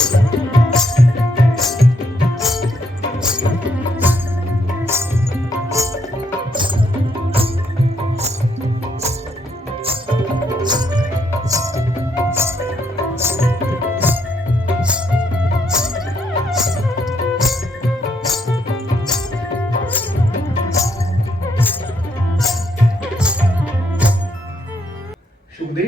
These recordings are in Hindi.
सुखदेव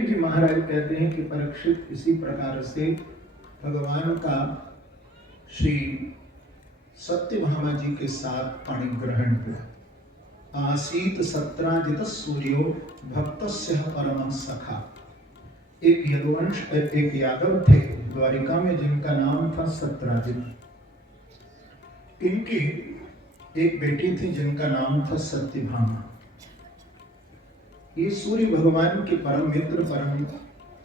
जी महाराज कहते हैं कि परीक्षित इसी प्रकार से भगवान का श्री सत्यभामा जी के साथ पाणी ग्रहण हुआ। आसीत सत्राजित सूर्यो भक्तस्य परम सखा। एक यदुवंश एक यादव थे द्वारिका में जिनका नाम था सत्राजित। इनकी एक बेटी थी जिनका नाम था सत्यभामा। ये सूर्य भगवान के परम मित्र परम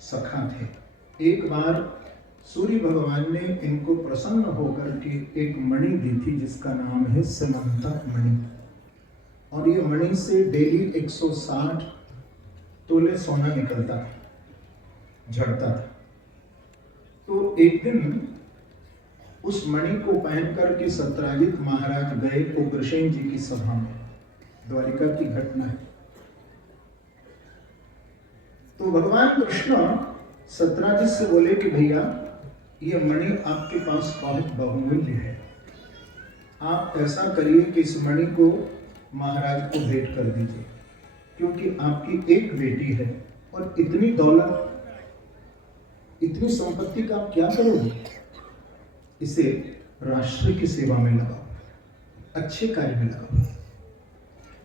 सखा थे। एक बार सूर्य भगवान ने इनको प्रसन्न होकर के एक मणि दी थी जिसका नाम है समंतक मणि, और ये मणि से डेली 160 तोले सोना निकलता था, झड़ता था। तो एक दिन उस मणि को पहन करके सत्राजित महाराज गए उग्रसेन जी की सभा में। द्वारिका की घटना है। तो भगवान कृष्ण सत्राजित से बोले कि भैया ये मणि आपके पास बहुत बहुमूल्य है, आप ऐसा करिए कि इस मणि को महाराज को भेंट कर दीजिए, क्योंकि आपकी एक बेटी है और इतनी दौलत इतनी संपत्ति का आप क्या करोगे? इसे राष्ट्र की सेवा में लगाओ, अच्छे कार्य में लगाओ।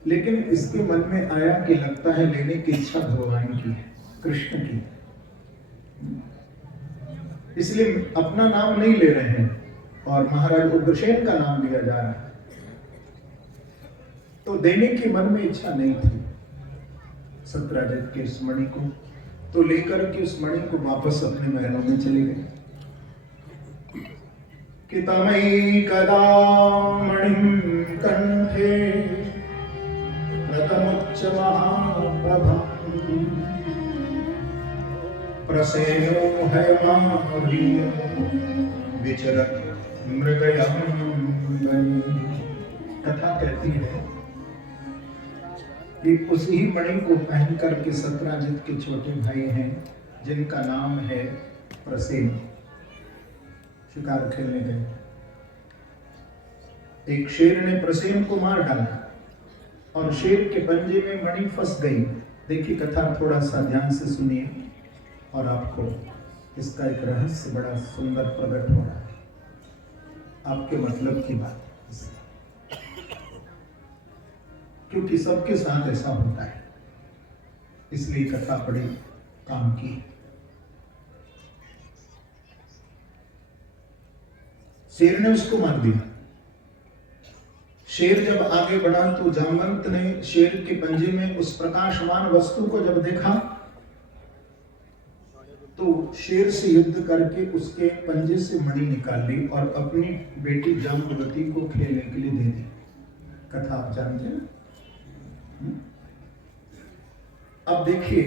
लेकिन इसके मन में आया कि लगता है लेने की इच्छा भगवान की है, कृष्ण की, इसलिए अपना नाम नहीं ले रहे हैं और महाराज उग्रसेन का नाम लिया जा रहा है। तो देने की मन में इच्छा नहीं थी सत्राजित के इस मणि को, तो लेकर के उस मणि को वापस अपने महलों में चले गए। कि तमई कदा मणिं कंठे प्रथमोच्च महाप्रभं प्रसेनो हयमार्यो विचरत मृगयं। कथा कहती है कि उसी मणि को पहन करके सत्राजित के छोटे भाई हैं जिनका नाम है प्रसेन, शिकार खेलने गए। एक शेर ने प्रसेन को मार डाला और शेर के पंजे में मणि फंस गई। देखिए कथा थोड़ा सा ध्यान से सुनिए और आपको इसका एक रहस्य बड़ा सुंदर प्रकट हो रहा है, आपके मतलब की बात, क्योंकि सबके साथ ऐसा होता है, इसलिए कथा बड़ी काम की। शेर ने उसको मार दिया। शेर जब आगे बढ़ा तो जामवंत ने शेर के पंजे में उस प्रकाशमान वस्तु को जब देखा तो शेर से युद्ध करके उसके पंजे से मणि निकाल ली और अपनी बेटी जाम्बवती को खेलने के लिए दे दी। कथा आप जानते हैं। अब देखिए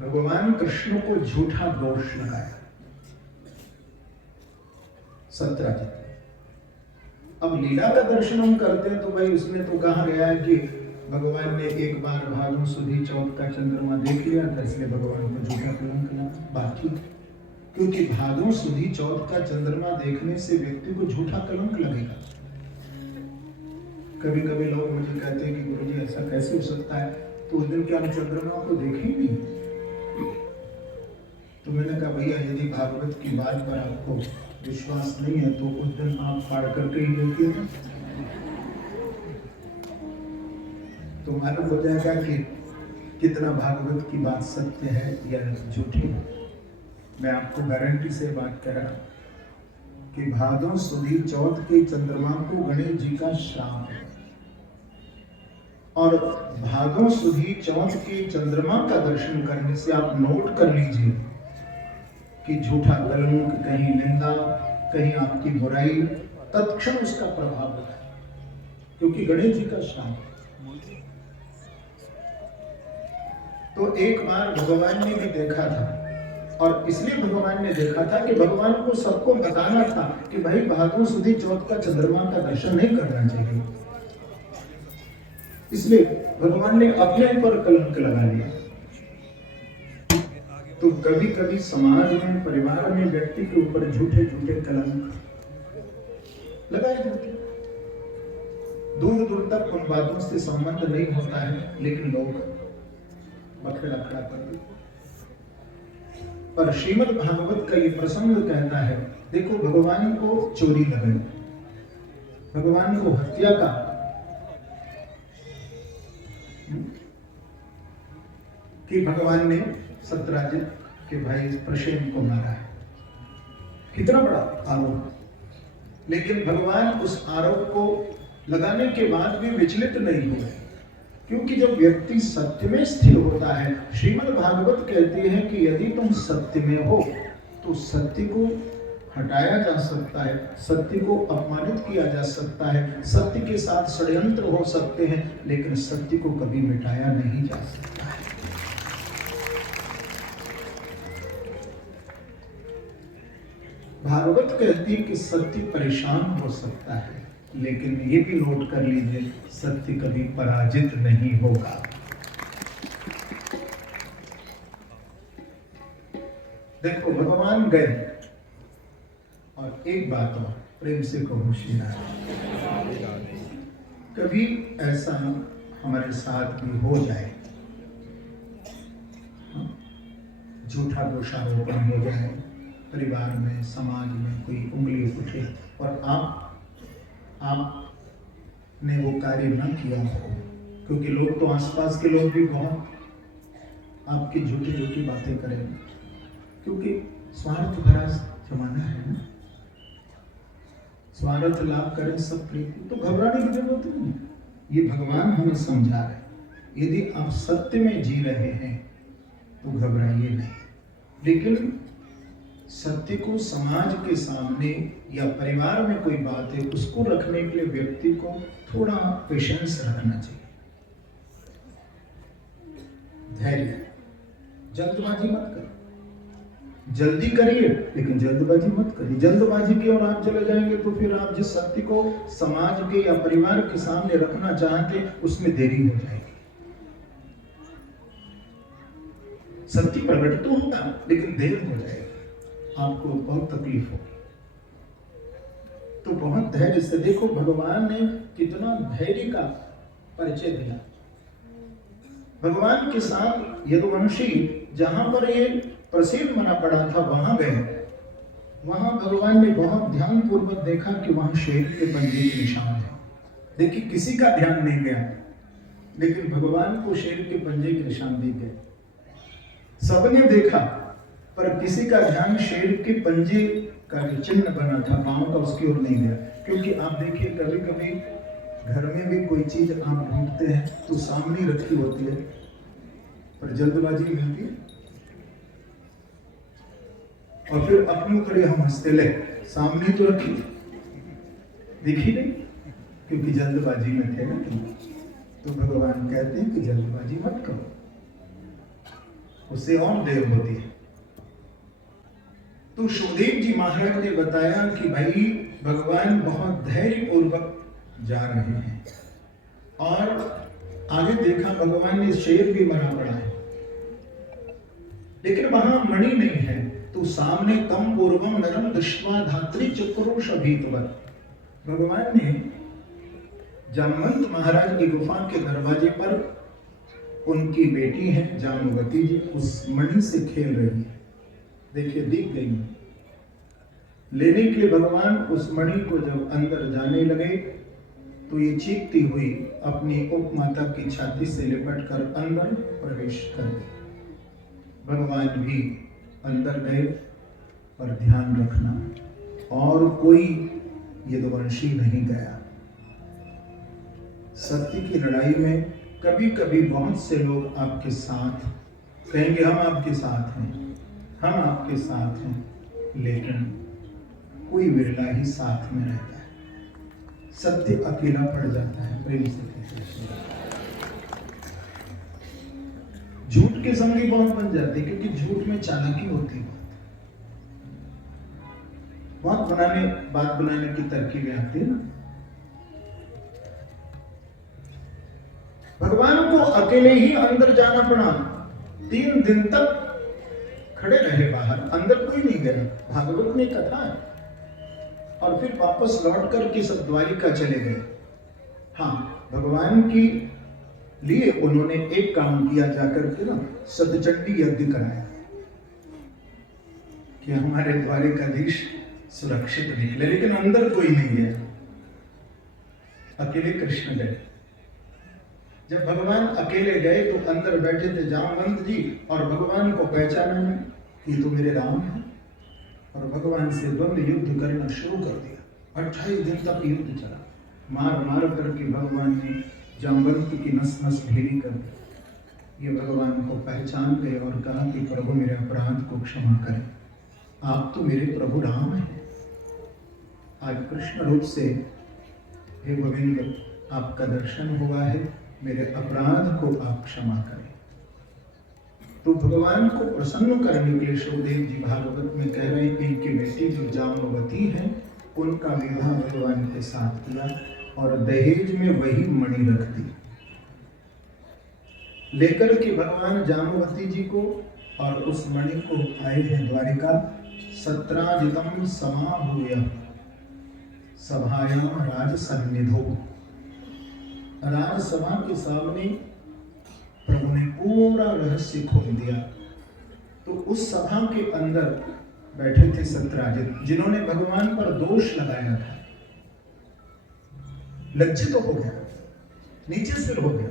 भगवान कृष्ण को झूठा दोष लगाया सत्राजित। अब लीला का दर्शन हम करते हैं तो भाई उसमें तो कहा गया है कि भगवान ने एक बार भादों सुधी चौथ का चंद्रमा देख लिया था, इसलिए भगवान को झूठा कलंक लगा। बात ठीक, क्योंकि भादों सुधी चौथ का चंद्रमा देखने से व्यक्ति को झूठा कलंक लगेगा। कभी कभी लोग मुझे कहते हैं कि गुरुजी ऐसा कैसे हो सकता है, तो उस दिन क्या हम चंद्रमा को देखे ही नहीं? तो मैंने कहा भैया यदि भागवत की बात पर आपको विश्वास नहीं है तो उस दिन आप फाड़ करके ही देखिए, तो मालूम हो जाएगा कि कितना भागवत की बात सत्य है या झूठी है। मैं आपको गारंटी से बात कह रहा कि भादों सुधी चौथ के चंद्रमा को गणेश जी का श्राप है, और भादों सुधी चौथ के चंद्रमा का दर्शन करने से आप नोट कर लीजिए कि झूठा कलंक, कहीं निंदा, कहीं आपकी बुराई, तत्क्षण उसका प्रभाव होता है, क्योंकि गणेश जी का श्राप है। तो एक बार भगवान ने भी देखा था और इसलिए भगवान ने देखा था कि भगवान को सबको बताना था कि भाई भादों सुदी चौथ का चंद्रमा का दर्शन नहीं करना चाहिए। इसलिए भगवान ने अपने ऊपर कलंक लगा लिया। तो कभी कभी समाज में, परिवार में व्यक्ति के ऊपर झूठे झूठे कलंक लगाए जाते, दूर दूर तक उन बातों से संबंध नहीं होता है, लेकिन लोग बखेड़ा खड़ा कर देते। पर श्रीमद् भागवत का ये प्रसंग कहता है, देखो भगवान को चोरी लगी, भगवान को हत्या का कि भगवान ने सत्यराजित के भाई प्रसेन को मारा है, कितना बड़ा आरोप। लेकिन भगवान उस आरोप को लगाने के बाद भी विचलित नहीं हुए, क्योंकि जब व्यक्ति सत्य में स्थिर होता है, श्रीमद् भागवत कहती है कि यदि तुम सत्य में हो तो सत्य को हटाया जा सकता है, सत्य को अपमानित किया जा सकता है, सत्य के साथ षड्यंत्र हो सकते हैं, लेकिन सत्य को कभी मिटाया नहीं जा सकता है। भागवत कहती है कि सत्य परेशान हो सकता है, लेकिन ये भी नोट कर लीजिए, सत्य कभी पराजित नहीं होगा। देखो भगवान गए, और एक बात और प्रेम से कहो श्री राम, कभी ऐसा हमारे साथ भी हो जाए, झूठा दोषारोपण हो जाए, परिवार में, समाज में कोई उंगली उठे और आपने वो कार्य न किया हो, क्योंकि लोग तो आसपास के लोग भी बहुत आपकी झूठी झूठी बातें करेंगे, क्योंकि स्वार्थ भरा जमाना है ना, स्वार्थ लाभ करें सब प्रीति, तो घबराने की जरूरत नहीं। ये भगवान हमें समझा रहे, यदि आप सत्य में जी रहे हैं तो घबराइए नहीं, लेकिन सत्य को समाज के सामने या परिवार में कोई बात है उसको रखने के लिए व्यक्ति को थोड़ा पेशेंस रखना चाहिए, धैर्य। जल्दबाजी मत करो, जल्दी करिए लेकिन जल्दबाजी मत करिए। जल्दबाजी की ओर आप चले जाएंगे तो फिर आप जिस सत्य को समाज के या परिवार के सामने रखना चाहते उसमें देरी हो जाएगी। सत्य प्रकट तो होगा लेकिन देर हो जाएगी, आपको बहुत तकलीफ होगी। तो बहुत धैर्य से देखो भगवान ने कितना धैर्य का परिचय दिया। भगवान के साथ यदुवंशी जहां पर ये प्रसेन मना पड़ा था वहां गए, वहां भगवान ने बहुत ध्यान पूर्वक देखा कि वहां शेर के पंजे के निशान है। देखिए किसी का ध्यान नहीं गया, लेकिन भगवान को शेर के पंजे के निशान दिख गए। सबने देखा पर किसी का ध्यान शेर के पंजे का जो चिन्ह बना था पांव का उसकी ओर नहीं गया। क्योंकि आप देखिए कभी कभी घर में भी कोई चीज आप ढूंढते हैं तो सामने रखी होती है, पर जल्दबाजी मिलती है और फिर अपने ऊपर हम हंसते, ले सामने तो रखी दिखी नहीं, क्योंकि जल्दबाजी में थे ना तुम। तो भगवान कहते हैं कि जल्दबाजी मत करो, उससे और देर होती है। तो सुखदेव जी महाराज ने बताया कि भाई भगवान बहुत धैर्य पूर्वक जा रहे हैं, और आगे देखा भगवान ने शेर भी मरा पड़ा है, लेकिन वहां मणि नहीं है। तो सामने तम पूर्वम नरम दृष्ट्वा धात्री चक्रुष अभीतवत, भगवान ने जामवंत महाराज की गुफा के दरवाजे पर उनकी बेटी है जामवती जी उस मणि से खेल रही है। देखिए दिख गई। लेने के लिए भगवान उस मणि को जब अंदर जाने लगे तो ये चीखती हुई अपनी उपमाता की छाती से लिपट कर अंदर प्रवेश कर गई। भगवान भी अंदर गए, और ध्यान रखना और कोई यदुवंशी नहीं गया। सत्य की लड़ाई में कभी कभी बहुत से लोग आपके साथ कहेंगे हम आपके साथ हैं, हम आपके साथ हैं, लेकिन कोई विरला ही साथ में रहता है। सत्य अकेला पड़ जाता है। प्रेम से झूठ के संगी बहुत बन जाते, क्योंकि झूठ में चालाकी होती है, बात बनाने की तरकीबें आती है ना। भगवान को अकेले ही अंदर जाना पड़ा, 3 दिन तक खड़े रहे बाहर, अंदर कोई नहीं गया। भागवत में कथा है। और फिर वापस लौट करके सब द्वारिका चले गए। हाँ, भगवान की लिए उन्होंने एक काम किया, जाकर के ना सतचंडी यज्ञ कराया कि हमारे द्वारिकाधीश सुरक्षित निकले, लेकिन अंदर कोई नहीं गया, अकेले कृष्ण गए। जब भगवान अकेले गए तो अंदर बैठे थे जामवंत जी, और भगवान को पहचाना नहीं, ये तो मेरे राम है, और भगवान से द्वंद्व युद्ध करना शुरू कर दिया। 28 दिन तक युद्ध चला, मार मार करके भगवान ने जामवंत की नस नस ढीली कर दी। ये भगवान को पहचान गए और कहा कि प्रभु मेरे अपराध को क्षमा करें, आप तो मेरे प्रभु राम हैं। आज कृष्ण रूप से हे गोविंद आपका दर्शन हुआ है, मेरे अपराध को आप क्षमा करें। तो भगवान को प्रसन्न करने के लिए सुखदेव जी भागवत में कह रहे हैं कि इनकी बेटी जो जाम्बवती है उनका विवाह भगवान के साथ किया और दहेज में वही मणि रख दी। लेकर के भगवान जाम्बवती जी को और उस मणि को आए हैं द्वारिका। सत्राजितम समाभूय सभायां राज सन्निधो, राजसभा के सामने प्रभु ने पूरा रहस्य खोल दिया। तो उस सभा के अंदर बैठे थे सत्राजित, जिन्होंने भगवान पर दोष लगाया था। लज्जित तो हो गया, नीचे सिर हो गया,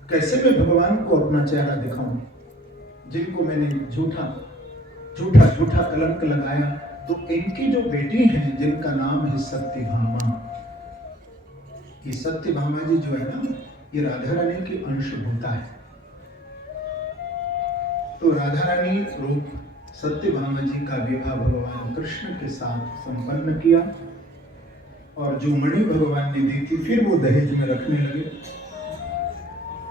कैसे मैं भगवान को अपना चेहरा दिखाऊं, जिनको मैंने झूठा कलंक लगाया। तो इनकी जो बेटी हैं जिनका नाम है सत्यभामा, ये सत्यभामा जी जो है ना, ये राधा रानी की अंशभूता है। तो राधा रानी रूप सत्यभामा जी का विवाह भगवान कृष्ण के साथ संपन्न किया, और जो मणि भगवान ने दी थी फिर वो दहेज में रखने लगे।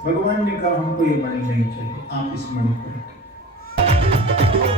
भगवान ने कहा हमको ये मणि नहीं चाहिए, आप इस मणि को रखें।